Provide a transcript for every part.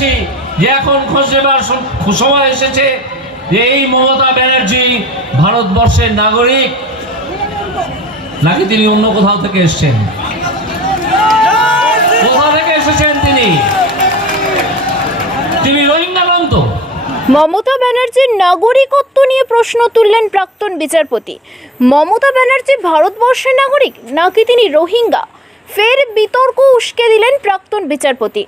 তুলেছি যে এখন খোঁজ নেবার সময় এসেছে যে এই মমতা ব্যানার্জি ভারতবর্ষের নাগরিক। নাকি তিনি অন্য কোথাও থেকে এসেছেন? কোথা থেকে এসেছেন তিনি? তিনি রোহিঙ্গা মমতা ব্যানার্জির নাগরিকত্ব নিয়ে প্রশ্ন তুললেন প্রাক্তন বিচারপতি। মমতা ব্যানার্জি ভারতবর্ষের নাগরিক, নাকি তিনি রোহিঙ্গা? ফের বিতর্ক উস্কে দিলেন প্রাক্তন বিচারপতি।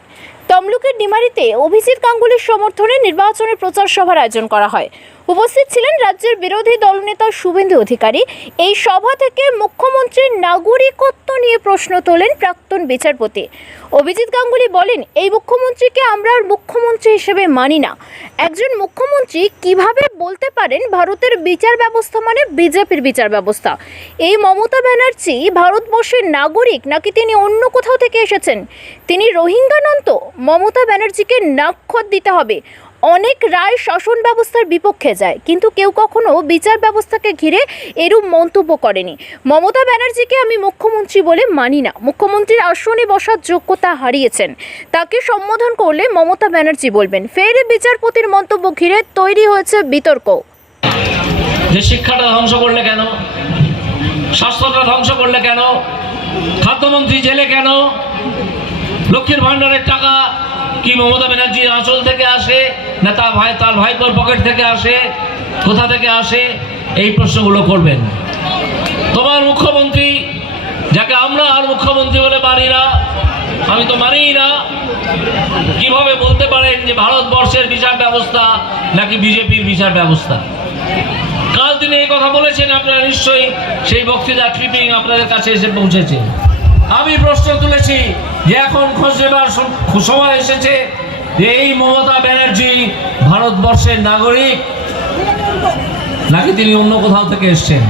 তমলুকের ডিমারিতে অভিজিৎ গাঙ্গুলির সমর্থনে নির্বাচনের প্রচার সভার আয়োজন করা হয়। উপস্থিত ছিলেন রাজ্যের বিরোধী দলনেতা শুভেন্দু অধিকারী। এই সভা থেকে মুখ্যমন্ত্রীর নাগরিকত্ব নিয়ে প্রশ্ন তোলেন প্রাক্তন বিচারপতি। অভিজিৎ গাঙ্গুলি বলেন, এই মুখ্যমন্ত্রীকে আমরা আর মুখ্যমন্ত্রী হিসেবে মানি না। একজন মুখ্যমন্ত্রী কীভাবে বলতে পারেন ভারতের বিচার ব্যবস্থা মানে বিজেপির বিচার ব্যবস্থা? এই মমতা ব্যানার্জি ভারতবর্ষের নাগরিক নাকি তিনি অন্য কোথাও থেকে এসেছেন? তিনি রোহিঙ্গা নন তো, মমতা ব্যানার্জিকে নাক্ষর দিতে হবে। অনেক রায় শাসন ব্যবস্থার বিপক্ষে যায়, কিন্তু কেউ কখনো বিচার ব্যবস্থাকে ঘিরে এরূপ মন্তব্য করেনি। মমতা ব্যানার্জিকে আমি মুখ্যমন্ত্রী বলে মানি না। মুখ্যমন্ত্রীর আসনে বসার যোগ্যতা হারিয়েছেন। তাকে সম্বোধন করলে মমতা ব্যানার্জি বলবেন, ফের বিচারপতির মন্তব্য ঘিরে তৈরি হয়েছে বিতর্ক। যে শিক্ষাটা ধ্বংস করলে কেন? স্বাস্থ্যটা ধ্বংস করলে কেন? খাদ্যমন্ত্রী জেলে কেন? লক্ষ্মীর ভাণ্ডারের টাকা কি মমতা ব্যানার্জির আঁচল থেকে আসে না তার ভাই তার ভাইপোর পকেট থেকে আসে? কোথা থেকে আসে? এই প্রশ্নগুলো করবেন। তোমার মুখ্যমন্ত্রী, যাকে আমরা আর মুখ্যমন্ত্রী বলে মানি না, আমি তো মানিই না, কীভাবে বলতে পারেন যে ভারতবর্ষের বিচার ব্যবস্থা নাকি বিজেপির বিচার ব্যবস্থা? কাল তিনি এই কথা বলেছেন, আপনারা নিশ্চয়ই সেই বক্তৃতা ট্রিপিং আপনাদের কাছে এসে পৌঁছেছে। আমি প্রশ্ন তুলেছি যে এখন খোঁজ নেবার সম- সময় এসেছে যে এই মমতা ব্যানার্জি ভারতবর্ষের নাগরিক নাকি তিনি অন্য কোথাও থেকে এসেছেন?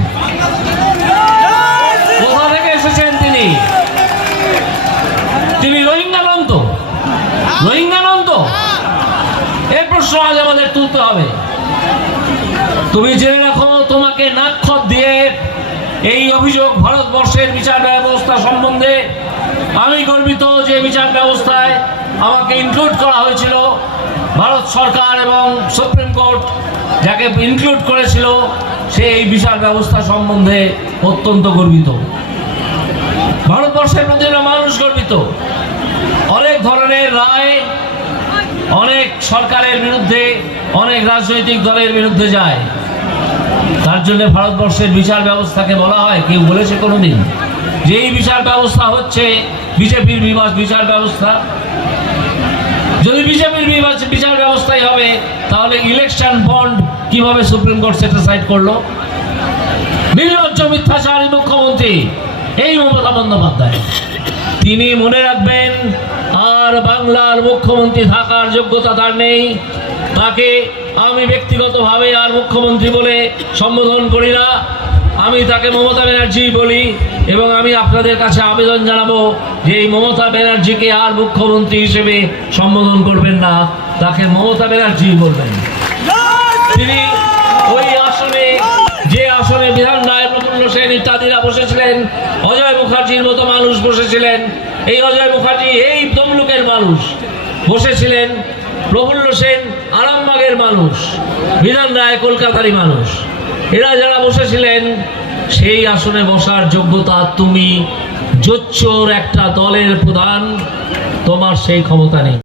কোথা থেকে এসেছেন তিনি? তিনি রোহিঙ্গা নন তো রোহিঙ্গা নন তো এই প্রশ্ন আজ আমাদের তুলতে হবে। তুমি জেনে রাখো, তোমাকে নাক্ষর দিয়ে এই অভিযোগ ভারতবর্ষের বিচার ব্যবস্থা সম্বন্ধে আমি গর্বিত যে বিচার ব্যবস্থায় আমাকে ইনক্লুড করা হয়েছিল। ভারত সরকার এবং সুপ্রিম কোর্ট যাকে ইনক্লুড করেছিল, সে এই বিচার ব্যবস্থা সম্বন্ধে অত্যন্ত গর্বিত। ভারতবর্ষের প্রতিটা মানুষ গর্বিত। অনেক ধরনের রায় অনেক সরকারের বিরুদ্ধে, অনেক রাজনৈতিক দলের বিরুদ্ধে যায়। তার জন্য ভারতবর্ষের বিচার ব্যবস্থাকে বলা হয়, কেউ বলেছে কোনোদিন? যে এই বিচার ব্যবস্থা হচ্ছে, বিজেপির বিচার ব্যবস্থা। যদি বিজেপির বিচার ব্যবস্থাই হবে, তাহলে ইলেকশন বন্ড কীভাবে সুপ্রিম কোর্ট সেটা সাইড করল? নির্লজ্জ মিথ্যাচারী মুখ্যমন্ত্রী, এই মমতা বন্দ্যোপাধ্যায়। তিনি মনে রাখবেন, আর বাংলার মুখ্যমন্ত্রী থাকার যোগ্যতা তার নেই। তাকে আমি ব্যক্তিগতভাবে আর মুখ্যমন্ত্রী বলে সম্বোধন করি না। আমি তাকে মমতা ব্যানার্জি বলি এবং আমি আপনাদের কাছে আবেদন জানাব যে এই মমতা ব্যানার্জিকে আর মুখ্যমন্ত্রী হিসেবে সম্বোধন করবেন না, তাকে মমতা ব্যানার্জি বলবেন। তিনি ওই আসনে, যে আসনে বিধান রায় প্রফুল্ল সেন ইত্যাদিরা বসেছিলেন, অজয় মুখার্জির মতো মানুষ বসেছিলেন, এই অজয় মুখার্জি এই তমলুকের মানুষ বসেছিলেন। প্রফুল্ল সেন আরামবাগের মানুষ, বিধান রায় কলকাতারই মানুষ। এরা যারা বসেছিলেন, সেই আসনে বসার যোগ্যতা তুমি জোচ্চোর একটা দলের প্রধান, তোমার সেই ক্ষমতা নেই।